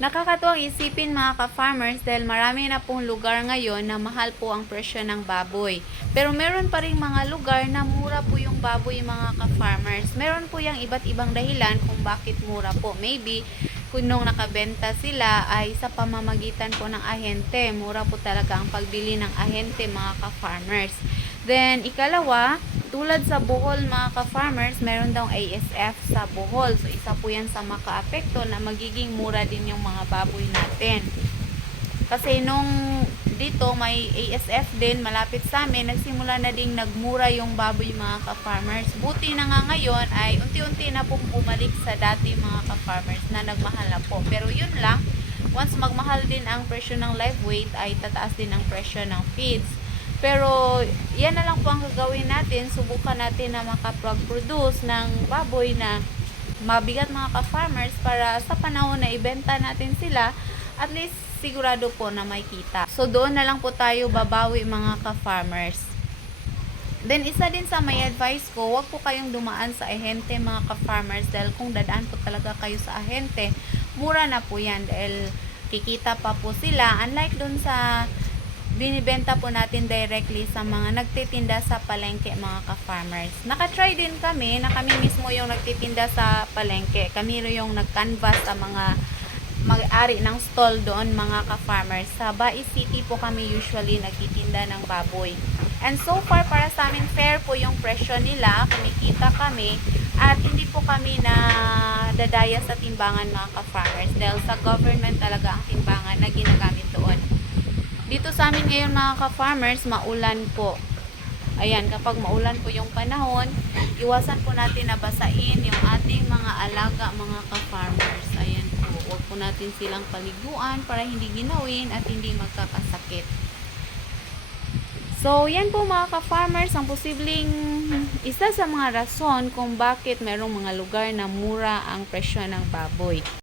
Nakakatuwang isipin mga ka-farmers dahil marami na pong lugar ngayon na mahal po ang presyo ng baboy. Pero meron pa rin mga lugar na mura po yung baboy mga ka-farmers. Meron po yung iba't ibang dahilan kung bakit mura po. Maybe kung nung nakabenta sila ay sa pamamagitan po ng ahente. Mura po talaga ang pagbili ng ahente mga ka-farmers. Then, ikalawa, tulad sa Bohol mga ka-farmers, meron daw ASF sa Bohol. So, isa po yan sa makaapekto na magiging mura din yung mga baboy natin. Kasi nung dito may ASF din malapit sa amin, nagsimula na ding nagmura yung baboy mga ka-farmers. Buti na nga ngayon ay unti-unti na pong bumalik sa dati mga ka-farmers na nagmahal na po. Pero yun lang, once magmahal din ang presyo ng live weight ay tataas din ang presyo ng feeds. Pero yan na lang po ang gagawin natin. Subukan natin na makapag-produce ng baboy na mabigat mga ka-farmers para sa panahon na ibenta natin sila, at least sigurado po na may kita. So doon na lang po tayo babawi mga ka-farmers. Then isa din sa may advice ko, wag po kayong dumaan sa ahente mga ka-farmers dahil kung dadaan po talaga kayo sa ahente, mura na po yan dahil kikita pa po sila. Unlike dun sa binibenta po natin directly sa mga nagtitinda sa palengke mga ka-farmers. Nakatry din kami na kami mismo yung nagtitinda sa palengke. Kami yung nag-canvas sa mga mag-ari ng stall doon mga ka-farmers. Sa Bai City po kami usually nagtitinda ng baboy. And so far para sa amin fair po yung presyo nila, kumikita kami at hindi po kami na dadaya sa timbangan mga ka-farmers dahil sa government talaga ang timbangan na ginagamit. Dito sa amin ngayon mga ka-farmers, maulan po. Ayan, kapag maulan po yung panahon, iwasan po natin na basain yung ating mga alaga mga ka-farmers. Ayan po, huwag po natin silang paliguan para hindi ginawin at hindi magkakasakit. So, yan po mga ka-farmers, ang posibleng isa sa mga rason kung bakit merong mga lugar na mura ang presyo ng baboy.